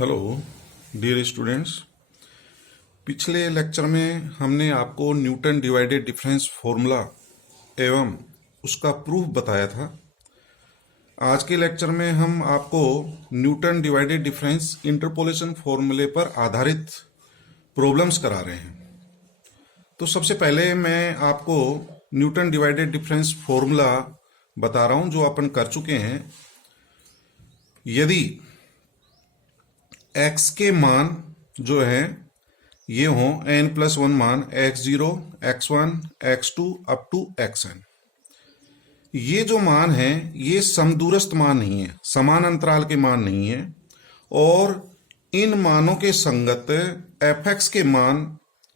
Hello dear students. पिछले lecture में हमने आपको न्यूटन डिवाइडेड डिफरेंस फॉर्मूला एवं उसका प्रूफ बताया था। आज के लेक्चर में हम आपको न्यूटन डिवाइडेड डिफरेंस इंटरपोलेशन फॉर्मूले पर आधारित प्रॉब्लम्स करा रहे हैं। तो सबसे पहले मैं आपको न्यूटन डिवाइडेड डिफरेंस फॉर्मूला बता रहा हूं जो अपन कर चुके हैं। यदि x के मान जो है ये हो n+1 मान x0, x1, x2 up to xn, ये जो मान है ये समदूरस्थ मान नहीं है, समान अंतराल के मान नहीं है, और इन मानों के संगत fx के मान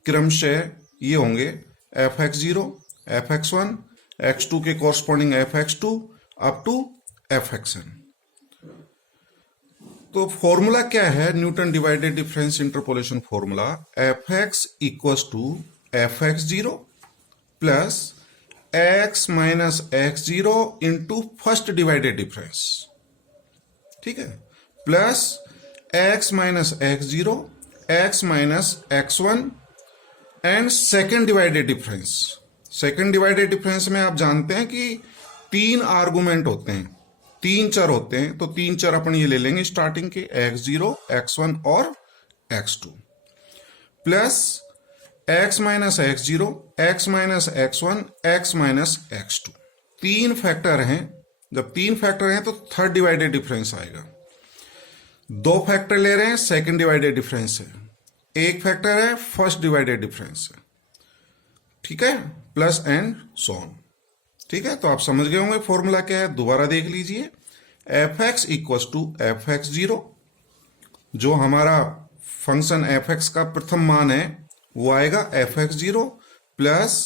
क्रमशः ये होंगे fx0, fx1, x2 के corresponding fx2 up to fxn। तो फॉर्मूला क्या है Newton divided difference interpolation formula? fx equals to fx0 plus x minus x0 into first divided difference, ठीक है, plus x minus x0, x minus x1 and second divided difference. Second divided difference में आप जानते हैं कि तीन argument होते हैं, तीन चर होते हैं, तो तीन चर अपन ये ले लेंगे स्टार्टिंग के x0, x1 और x2, plus x minus x0, x minus x1, x minus x2। तीन फैक्टर हैं। जब तीन फैक्टर हैं तो थर्ड डिवाइडेड डिफरेंस आएगा। दो फैक्टर ले रहे हैं, सेकंड डिवाइडेड डिफरेंस है। एक फैक्टर है, फर्स्ट डिवाइडेड डिफरेंस है, ठीक है, प्लस एंड सो ऑन। ठीक है, तो आप समझ गए होंगे फॉर्मूला क्या है। दोबारा देख लीजिए, fx इक्वल्स टू fx0, जो हमारा फंक्शन fx का प्रथम मान है वो आएगा fx0 plus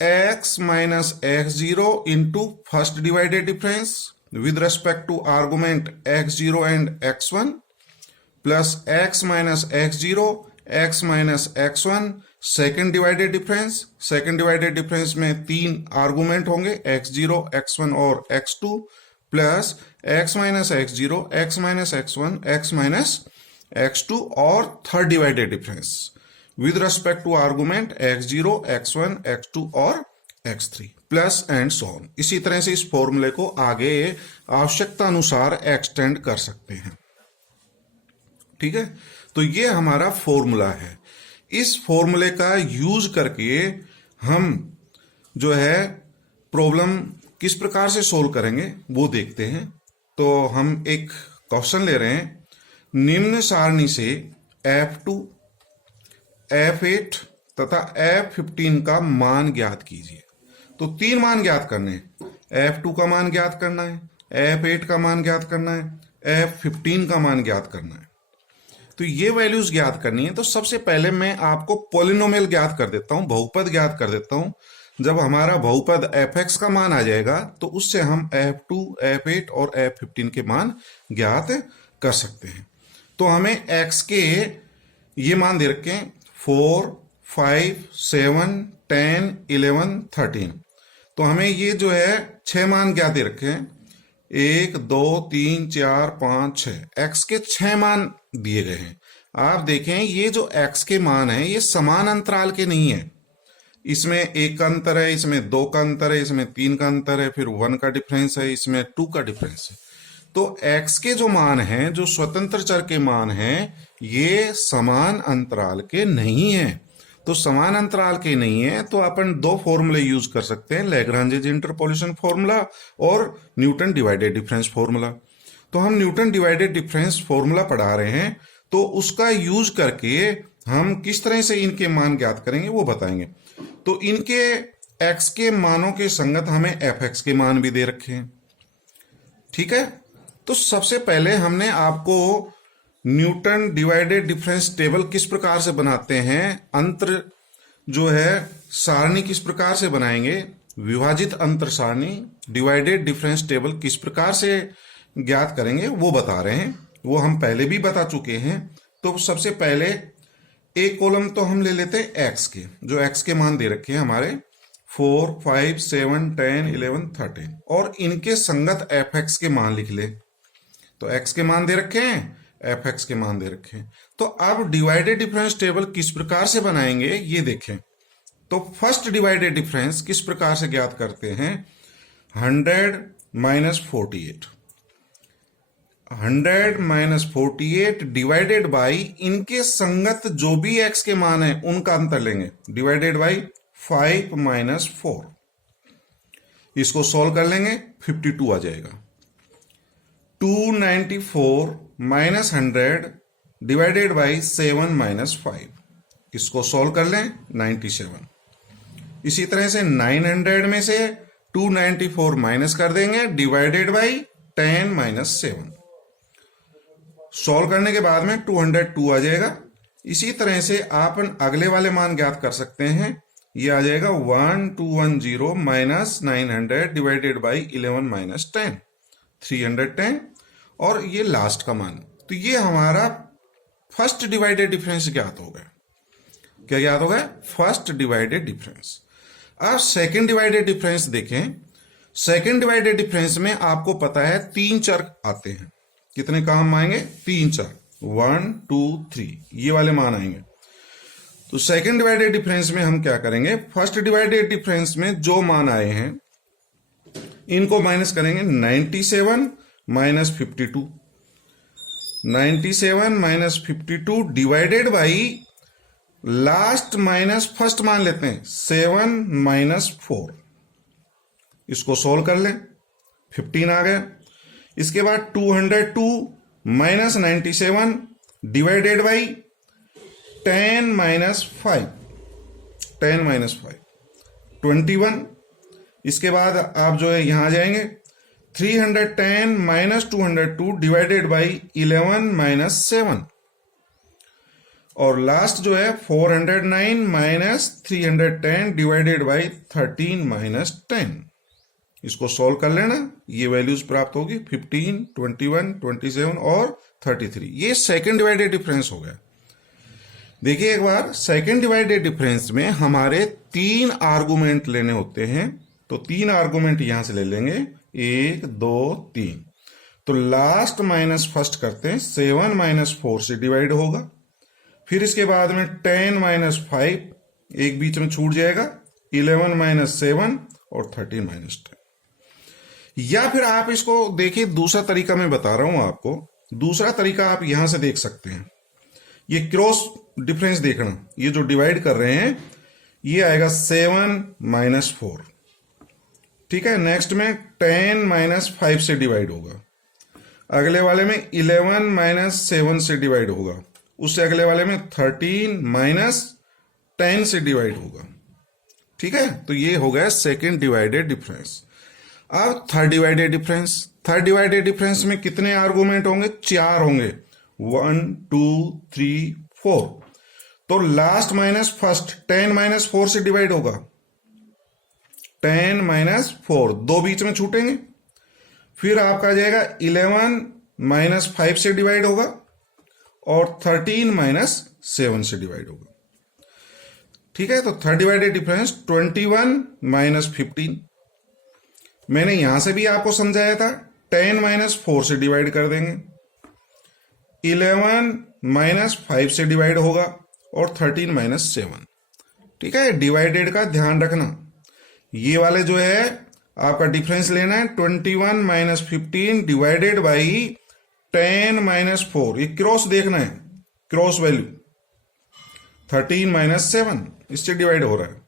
x minus x0 into first divided difference with respect to argument x0 and x1 plus x minus x0, x minus x1 second divided difference. Second divided difference में तीन argument होंगे x0, x1 और x2 plus x minus x0, x minus x1, x minus x2 और third divided difference with respect to argument x0, x1, x2 और x3 plus and so on. इसी तरह से इस फॉर्मूले को आगे आवश्यकता अनुसार एक्सटेंड कर सकते हैं। ठीक है, तो ये हमारा फॉर्मूला है। इस फॉर्मूले का यूज करके हम जो है प्रॉब्लम किस प्रकार से सोल्व करेंगे वो देखते हैं। तो हम एक क्वेश्चन ले रहे हैं, निम्न सारणी से F2, F8 तथा F15 का मान ज्ञात कीजिए। तो तीन मान ज्ञात करने हैं, F2 का मान ज्ञात करना है, F8 का मान ज्ञात करना है, F15 का मान ज्ञात करना है। तो ये वैल्यूज ज्ञात करनी है। तो सबसे पहले मैं आपको पॉलिनोमियल ज्ञात कर देता हूं, बहुपद ज्ञात कर देता हूं। जब हमारा बहुपद fx का मान आ जाएगा तो उससे हम f2, f8 और f15 के मान ज्ञात कर सकते हैं। तो हमें x के ये मान दे रखे हैं 4, 5, 7, 10, 11, 13। तो हमें ये जो है 6 मान ज्ञात दे रखे हैं, 1, 2, 3, 4, 5, 6। x के 6 मान दिए गए हैं। आप देखें ये जो x के मान है ये समान अंतराल के नहीं है। इसमें 1 का अंतर है, इसमें 2 का अंतर है, इसमें 3 का अंतर है, फिर 1 का डिफरेंस है, इसमें 2 का डिफरेंस है। तो x के जो मान हैं, जो स्वतंत्र चर के मान हैं, ये समान अंतराल के नहीं है। तो समान अंतराल के नहीं है तो अपन दो फॉर्मूले यूज कर सकते हैं, लैग्रांजेज इंटरपोलेशन फॉर्मूला और न्यूटन डिवाइडेड डिफरेंस फॉर्मूला। तो हम न्यूटन डिवाइडेड डिफरेंस फॉर्मूला पढ़ा रहे हैं, तो उसका यूज करके हम किस तरह से इनके मान ज्ञात करेंगे वो बताएंगे। तो इनके x के मानों के संगत हमें fx के मान भी दे रखे हैं। ठीक है, तो सबसे पहले हमने आपको न्यूटन डिवाइडेड डिफरेंस टेबल किस प्रकार से बनाते हैं, अंतर जो है सारणी किस प्रकार से बनाएंगे, विभाजित अंतर सारणी डिवाइडेड डिफरेंस टेबल किस प्रकार से ज्ञात करेंगे वो बता रहे हैं। वो हम पहले भी बता चुके हैं। तो सबसे पहले एक कॉलम तो हम ले लेते हैं x के, जो x के मान दे रखे हैं हमारे 4, 5, 7, 10, 11, 13, और इनके संगत fx के मान लिख ले। तो x के मान दे रखे हैं, एफ एक्स के मान दे रखे हैं। तो अब डिवाइडेड डिफरेंस टेबल किस प्रकार से बनाएंगे ये देखें। तो फर्स्ट डिवाइडेड डिफरेंस किस प्रकार से ज्ञात करते हैं, 100 माइनस 48, 100 माइनस 48 डिवाइडेड बाई इनके संगत जो भी एक्स के मान है उनका अंतर लेंगे, डिवाइडेड बाई 5 माइनस 4। इसको सॉल्व कर लेंगे, 52 आ जाएगा। 294 माइनस 100 डिवाइडेड बाई 7 माइनस 5, इसको सॉल्व कर लें, 97। इसी तरह से 900 में से 294 माइनस कर देंगे, डिवाइडेड बाई 10 माइनस 7। सॉल्व करने के बाद में 202 आ जाएगा। इसी तरह से आप अगले वाले मान ज्ञात कर सकते हैं, ये आ जाएगा 1210 माइनस 900 डिवाइडेड बाई 11 माइनस 10, 310, और ये लास्ट का मान। तो ये हमारा फर्स्ट डिवाइडेड डिफरेंस ज्ञात हो गया। क्या ज्ञात हो गया? First divided difference. अब सेकंड डिवाइडेड डिफरेंस देखें। सेकंड डिवाइडेड डिफरेंस में आपको पता है 3 चर आते हैं। कितने काम आएंगे? 3 चर, 1 2 3, ये वाले मान आएंगे। तो सेकंड डिवाइडेड डिफरेंस में हम क्या करेंगे, फर्स्ट डिवाइडेड डिफरेंस में जो मान आए हैं इनको माइनस करेंगे। 97 minus 52, 97 minus 52 divided by last minus first मान लेते हैं, 7 माइनस 4। इसको सोल्व कर लें, 15 आ गया। इसके बाद 202 minus 97 divided by 10 minus 5, 10 minus 5, 21। इसके बाद आप जो है यहां आ जाएंगे, 310 माइनस 202 डिवाइडेड बाई 11 माइनस 7, और लास्ट जो है 409 माइनस 310 डिवाइडेड बाई 13 माइनस 10। इसको सॉल्व कर लेना, ये वैल्यूज प्राप्त होगी 15, 21, 27 और 33। ये सेकंड डिवाइडेड डिफरेंस हो गया। देखिए एक बार, सेकंड डिवाइडेड डिफरेंस में हमारे 3 आर्गुमेंट लेने होते हैं। तो 3 आर्गुमेंट यहां से ले लेंगे, 1 2 3। तो लास्ट माइनस फर्स्ट करते हैं, 7 माइनस 4 से डिवाइड होगा। फिर इसके बाद में 10 माइनस 5 एक बीच में छूट जाएगा, 11 माइनस 7 और 13 माइनस 10। या फिर आप इसको देखिए, दूसरा तरीका मैं बता रहा हूं आपको। दूसरा तरीका आप यहां से देख सकते हैं, ये क्रॉस डिफरेंस देखना। ये जो डिवाइड कर रहे हैं ये आएगा 7 माइनस 4, ठीक है। नेक्स्ट में 10 माइनस 5 से डिवाइड होगा। अगले वाले में 11 माइनस 7 से डिवाइड होगा। उससे अगले वाले में 13 माइनस 10 से डिवाइड होगा, ठीक है। तो ये हो गया सेकेंड डिवाइडेड डिफरेंस। अब third divided difference. Third divided difference में कितने आर्गुमेंट होंगे? 4 होंगे, 1 2 3 4। तो लास्ट माइनस फर्स्ट 10 माइनस 4 से डिवाइड होगा, 10 माइनस 4, 2 बीच में छूटेंगे। फिर आपका आ जाएगा 11 माइनस 5 से डिवाइड होगा, और 13 माइनस 7 से डिवाइड होगा, ठीक है। तो थर्ड डिवाइडेड डिफरेंस 21 माइनस 15। मैंने यहां से भी आपको समझाया था, 10 माइनस 4 से डिवाइड कर देंगे, 11 माइनस 5 से डिवाइड होगा, और 13 माइनस 7, ठीक है। डिवाइडेड का ध्यान रखना। ये वाले जो है आपका डिफरेंस लेना है, 21 माइनस 15 डिवाइडेड बाई 10 माइनस 4। ये क्रॉस देखना है, क्रॉस वैल्यू 13 माइनस 7 इससे डिवाइड हो रहा है।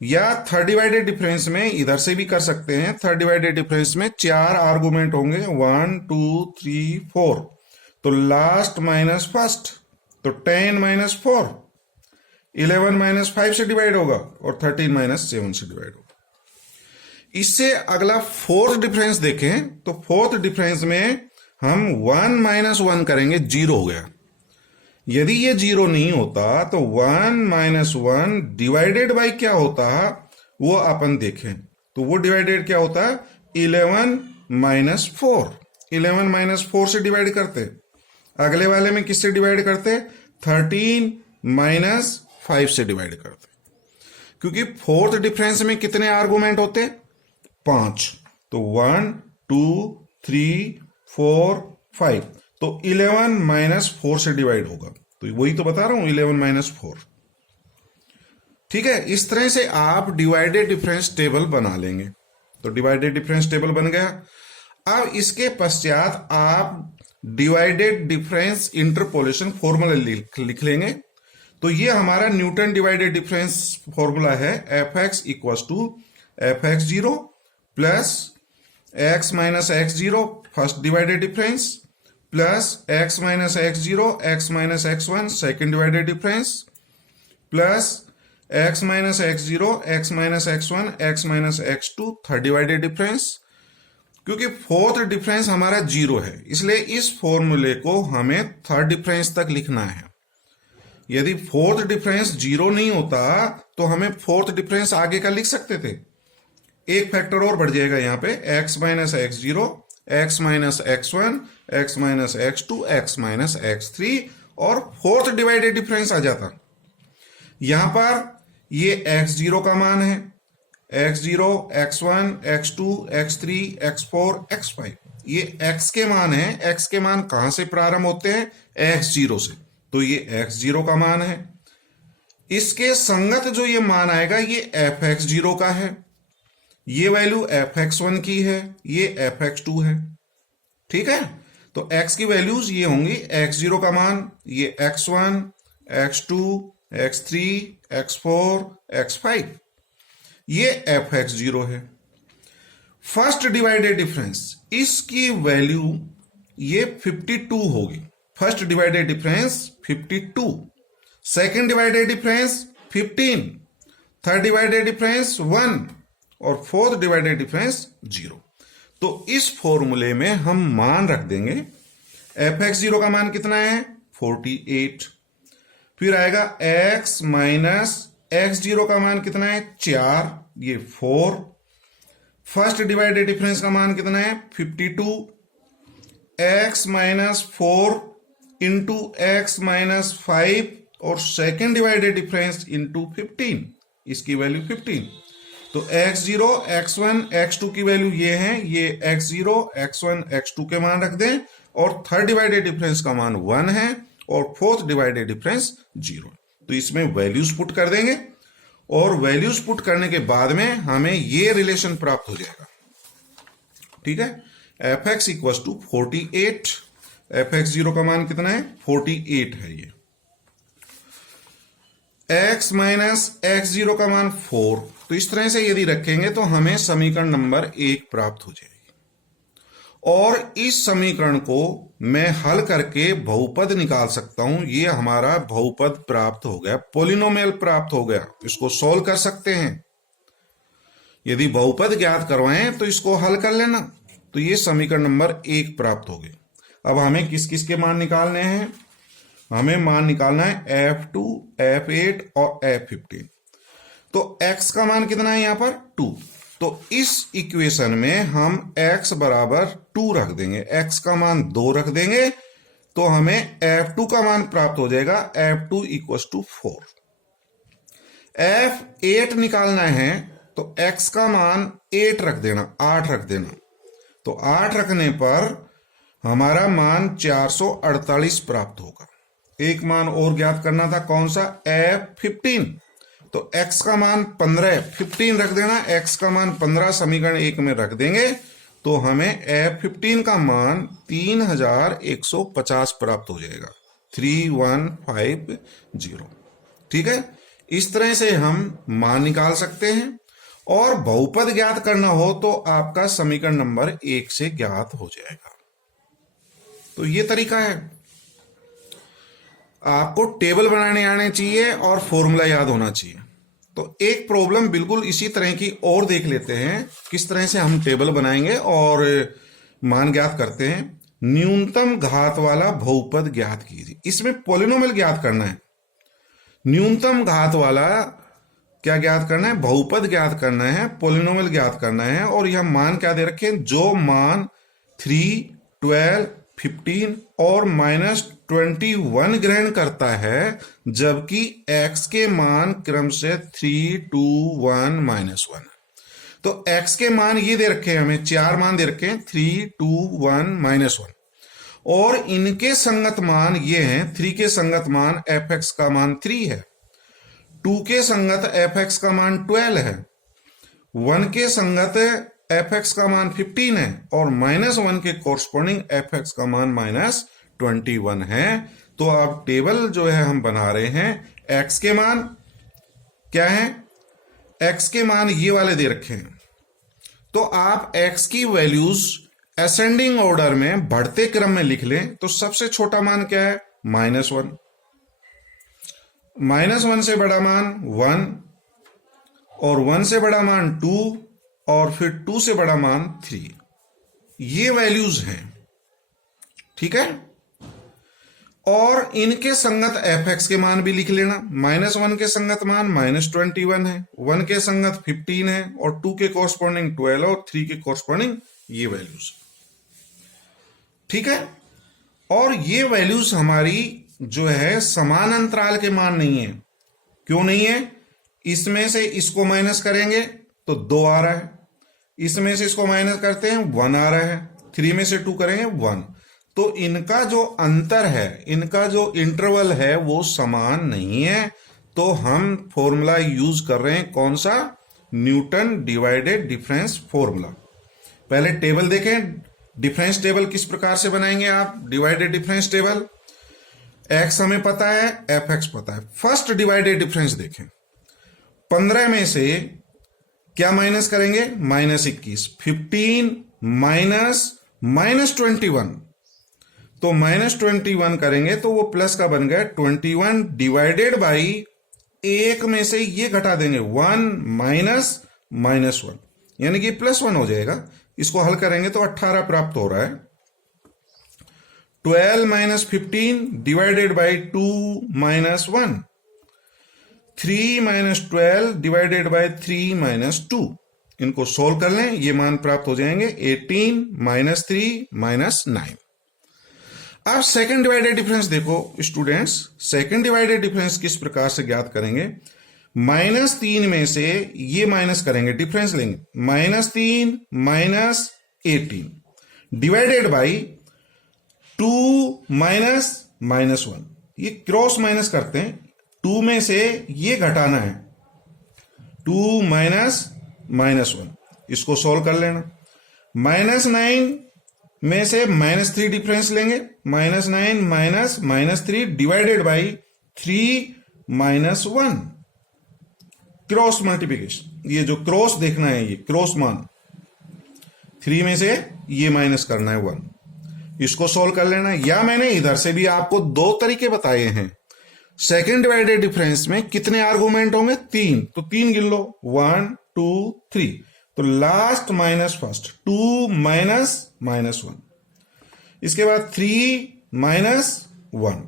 या थर्ड डिवाइडेड डिफरेंस में इधर से भी कर सकते हैं। थर्ड डिवाइडेड डिफरेंस में 4 आर्गुमेंट होंगे, 1 2 3 4। तो लास्ट माइनस फर्स्ट, तो 10 माइनस 4, 11 माइनस 5 से डिवाइड होगा, और 13 माइनस 7 से डिवाइड होगा। इससे अगला फोर्थ डिफरेंस देखें। तो फोर्थ डिफरेंस में हम 1 माइनस 1 करेंगे, 0 हो गया। यदि ये 0 नहीं होता तो 1 माइनस 1 डिवाइडेड बाई क्या होता वो अपन देखें। तो वो डिवाइडेड क्या होता है, 11 माइनस 4। 11 माइनस 4 से डिवाइड करते। अगले वाले में किससे डिवाइड करते? 13 माइनस 5 से डिवाइड करते। क्योंकि फोर्थ डिफरेंस में कितने आर्गुमेंट होते? 5। तो 1 2 3 4 5। तो 11 माइनस 4 से डिवाइड होगा, तो वही तो बता रहा हूं 11 माइनस 4। ठीक है, इस तरह से आप डिवाइडेड डिफरेंस टेबल बना लेंगे। तो डिवाइडेड डिफरेंस टेबल बन गया। अब इसके पश्चात आप डिवाइडेड डिफरेंस इंटरपोलेशन फॉर्मूला लिख लेंगे। तो ये हमारा न्यूटन डिवाइडेड डिफरेंस फॉर्मूला है, f x equal to f x zero plus x minus x zero first divided difference plus x minus x zero x minus x one second divided difference plus x minus x zero x minus x one x minus x two third divided difference. क्योंकि fourth difference हमारा zero है, इसलिए इस फॉर्मूले को हमें third difference तक लिखना है। यदि फोर्थ डिफरेंस जीरो नहीं होता तो हमें फोर्थ डिफरेंस आगे का लिख सकते थे। एक फैक्टर और बढ़ जाएगा यहाँ पे, x minus x zero x minus x one x minus x two x minus x three और फोर्थ डिवाइडेड डिफरेंस आ जाता। यहां पर ये एक्स जीरो का मान है, x zero x one x two x three x four x five, ये एक्स के मान है। एक्स के मान कहां से प्रारंभ होते हैं? एक्स जीरो से, तो ये एक्स जीरो का मान है। इसके संगत जो ये मान आएगा ये एफ एक्स जीरो का है, ये वैल्यू एफ एक्स वन की है, ये एफ एक्स टू है। ठीक है, तो एक्स की वैल्यूज ये होंगी, एक्स जीरो का मान ये x one x two x three x four x five, ये एफ एक्स जीरो है। फर्स्ट डिवाइडेड डिफरेंस, इसकी वैल्यू ये 52 होगी। First divided difference 52, second divided difference 15, third divided difference 1 और फोर्थ डिवाइडेड डिफरेंस 0। तो इस फॉर्मूले में हम मान रख देंगे। एफ एक्स जीरो का मान कितना है? 48। फिर आएगा एक्स माइनस एक्स जीरो का मान कितना है? 4, ये 4। फर्स्ट डिवाइडेड डिफरेंस का मान कितना है? 52। X minus 4 into x minus 5 और सेकेंड डिवाइडेड डिफरेंस इंटू 15, इसकी वैल्यू 15। तो x zero x one x two की वैल्यू ये है, ये x zero x one x two के मान रख दें और थर्ड डिवाइडेड डिफरेंस का मान 1 है और फोर्थ डिवाइडेड डिफरेंस 0। तो इसमें वैल्यूज पुट कर देंगे और वैल्यूज पुट करने के बाद में हमें ये रिलेशन प्राप्त हो जाएगा। ठीक है, f x equal to 48, f x zero का मान कितना है? 48 है ये। एक्स माइनस एक्स जीरो का मान 4। तो इस तरह से यदि रखेंगे तो हमें समीकरण नंबर 1 प्राप्त हो जाएगी। और इस समीकरण को मैं हल करके बहुपद निकाल सकता हूं। ये हमारा बहुपद प्राप्त हो गया, पोलिनोमियल प्राप्त हो गया। इसको सोल्व कर सकते हैं। यदि बहुपद ज्ञात करवाएं तो इसको हल कर लेना। तो ये समीकरण नंबर 1 प्राप्त हो गए। अब हमें किस किस के मान निकालने हैं? हमें मान निकालना है F2, F8 और F15। तो x का मान कितना है? यहां पर 2। तो इस इक्वेशन में हम x बराबर 2 रख देंगे, x का मान 2 रख देंगे, तो हमें F2 का मान प्राप्त हो जाएगा, F2 इक्वल टू 4। F8 निकालना है तो x का मान 8 रख देना, 8 रख देना। तो 8 रखने पर हमारा मान 448 प्राप्त होगा। एक मान और ज्ञात करना था, कौन सा? F15। तो x का मान 15, 15 रख देना, x का मान 15 समीकरण 1 में रख देंगे तो हमें F15 का मान 3150 प्राप्त हो जाएगा, 3150। ठीक है, इस तरह से हम मान निकाल सकते हैं। और बहुपद ज्ञात करना हो तो आपका समीकरण नंबर 1 से ज्ञात हो जाएगा। तो ये तरीका है। आपको टेबल बनाने आने चाहिए और फॉर्मूला याद होना चाहिए। तो एक प्रॉब्लम बिल्कुल इसी तरह की और देख लेते हैं, किस तरह से हम टेबल बनाएंगे और मान ज्ञात करते हैं। न्यूनतम घात वाला बहुपद ज्ञात कीजिए। इसमें पॉलिनोमियल ज्ञात करना है। न्यूनतम घात वाला क्या ज्ञात करना है? बहुपद ज्ञात करना है, पॉलिनोमियल ज्ञात करना है। और यह मान क्या दे रखे हैं? जो मान 3, 12, 15 और -21 ग्रहण करता है, जबकि x के मान क्रम से 3, 2, 1, -1। तो x के मान ये दे रखे हैं, हमें 4 मान दे रखे हैं, 3, 2, 1, -1। और इनके संगत मान ये हैं, 3 के संगत मान एफ एक्स का मान 3 है, 2 के संगत एफ एक्स का मान 12 है, 1 के संगत एफ एक्स का मान 15 है और -1 के कोरस्पॉन्डिंग एफ एक्स का मान -21 है। तो अब टेबल जो है हम बना रहे हैं, एक्स के मान क्या है, एक्स के मान ये वाले दे रखे हैं। तो आप एक्स की वैल्यूज असेंडिंग ऑर्डर में बढ़ते क्रम में लिख लें। तो सबसे छोटा मान क्या है, -1, -1 से बड़ा मान 1 और 1 से बड़ा मान 2 और फिर 2 से बड़ा मान 3। ये वैल्यूज हैं, ठीक है। और इनके संगत एफ एक्स के मान भी लिख लेना। -1 के संगत मान -21 है, 1 के संगत 15 है और 2 के कोरस्पॉन्डिंग 12 और 3 के कोरस्पॉन्डिंग ये वैल्यूज, ठीक है। और ये वैल्यूज हमारी जो है समान अंतराल के मान नहीं है। क्यों नहीं है, इसमें से इसको माइनस करेंगे तो 2 आ रहा है, इसमें से इसको माइनस करते हैं 1 आ रहा है, 3 में से 2 करेंगे 1। तो इनका जो अंतर है, इनका जो इंटरवल है वो समान नहीं है। तो हम फॉर्मूला यूज कर रहे हैं, कौन सा, न्यूटन डिवाइडेड डिफरेंस फॉर्मूला। पहले टेबल देखें, डिफरेंस टेबल किस प्रकार से बनाएंगे आप, डिवाइडेड डिफरेंस टेबल। एक्स हमें पता है, एफ एक्स पता है। फर्स्ट डिवाइडेड डिफरेंस देखें, 15 में से क्या माइनस करेंगे, -21, 15 -21, तो -21 करेंगे तो वो प्लस का बन गया 21 डिवाइडेड बाई 1 में से ये घटा देंगे 1 -1, यानी कि +1 हो जाएगा। इसको हल करेंगे तो 18 प्राप्त हो रहा है। 12 - 15 डिवाइडेड बाई 2 -1, 3 - 12 डिवाइडेड बाई 3 - 2। इनको सोल्व कर लें, ये मान प्राप्त हो जाएंगे 18 -3 -9। अब सेकंड डिवाइडेड डिफरेंस देखो स्टूडेंट्स, सेकंड डिवाइडेड डिफरेंस किस प्रकार से ज्ञात करेंगे, -3 में से ये माइनस करेंगे, डिफरेंस लेंगे, -3 -18 डिवाइडेड बाई 2 -1। ये क्रॉस माइनस करते हैं, 2 में से ये घटाना है, 2 -1, इसको सोल्व कर लेना। -9 में से -3 डिफरेंस लेंगे, -9 -3 डिवाइडेड बाई 3 -1, क्रॉस मल्टीप्लिकेशन। ये जो क्रॉस देखना है, ये क्रॉस मान 3 में से ये माइनस करना है 1, इसको सोल्व कर लेना। या मैंने इधर से भी आपको 2 तरीके बताए हैं। सेकेंड डिवाइडेड डिफरेंस में कितने आर्गुमेंट होंगे, 3, तो 3 गिन लो, 1 2 3, तो लास्ट माइनस फर्स्ट, 2 -1, इसके बाद 3 -1।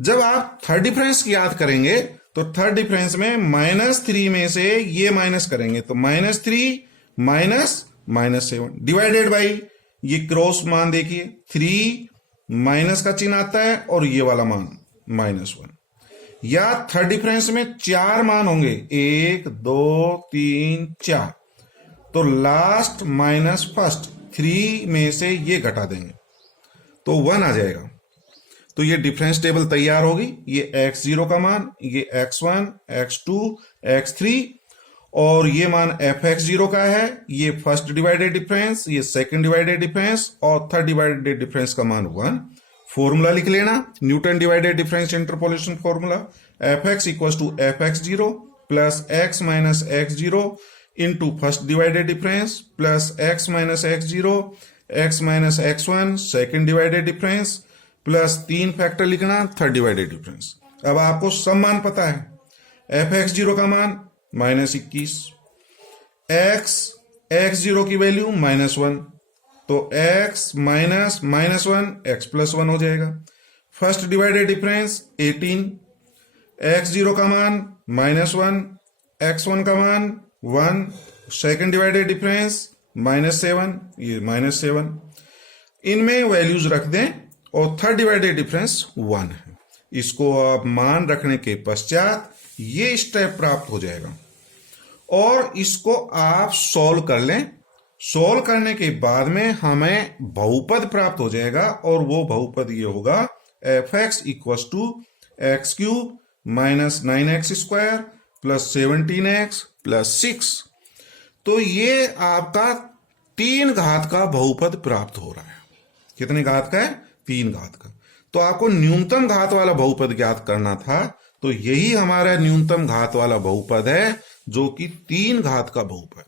जब आप थर्ड डिफरेंस की याद करेंगे तो थर्ड डिफरेंस में -3 में से ये माइनस करेंगे, तो -3 -7 डिवाइडेड बाई ये क्रॉस मान देखिए, 3 माइनस का चिन्ह आता है और ये वाला मान -1। या थर्ड डिफरेंस में 4 मान होंगे, 1 2 3 4, तो लास्ट माइनस फर्स्ट, 3 में से ये घटा देंगे तो 1 आ जाएगा। तो ये डिफरेंस टेबल तैयार होगी। ये x0 का मान, ये x1 x2 x3 और ये मान fx0 का है, ये फर्स्ट डिवाइडेड डिफरेंस, ये सेकंड डिवाइडेड डिफरेंस और थर्ड डिवाइडेड डिफरेंस का मान 1। फॉर्मूला लिख लेना, Newton divided difference interpolation formula, fx = fx0 plus x - x0 into first divided difference plus x - x0 x - x1 second divided difference plus 3 factor लिखना third divided difference. अब आपको सब मान पता है, fx0 का मान -21, x0 की वैल्यू -1, तो x -1 x +1 हो जाएगा। फर्स्ट डिवाइडेड डिफरेंस 18, x0 का मान -1, x1 का मान 1, सेकंड डिवाइडेड डिफरेंस -7, ये -7, इनमें वैल्यूज रख दें और थर्ड डिवाइडेड डिफरेंस 1 है। इसको आप मान रखने के पश्चात ये स्टेप प्राप्त हो जाएगा और इसको आप सॉल्व कर लें सोल्व करने के बाद में हमें बहुपद प्राप्त हो जाएगा और वो बहुपद ये होगा f x equal to x cube minus 9x² plus 17x plus 6। तो ये आपका 3 घात का बहुपद प्राप्त हो रहा है। कितने घात का है? 3 घात का। तो आपको न्यूनतम घात वाला बहुपद ज्ञात करना था, तो यही हमारा न्यूनतम घात वाला बहुपद है जो कि 3 घात का बहुपद है।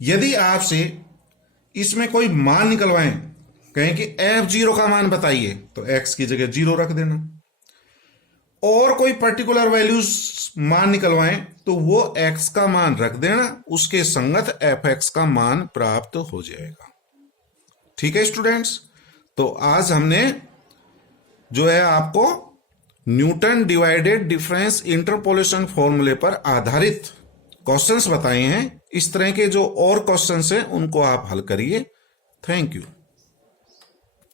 यदि आपसे इसमें कोई मान निकलवाएं, कहें कि f0 का मान बताइए, तो x की जगह 0 रख देना, और कोई पर्टिकुलर वैल्यूज मान निकलवाएं तो वो x का मान रख देना, उसके संगत fx का मान प्राप्त हो जाएगा। ठीक है स्टूडेंट्स, तो आज हमने जो है आपको न्यूटन डिवाइडेड डिफरेंस इंटरपोलेशन फॉर्मूले पर आधारित क्वेश्चंस बताए हैं। इस तरह के जो और क्वेश्चंस हैं उनको आप हल करिए। Thank you.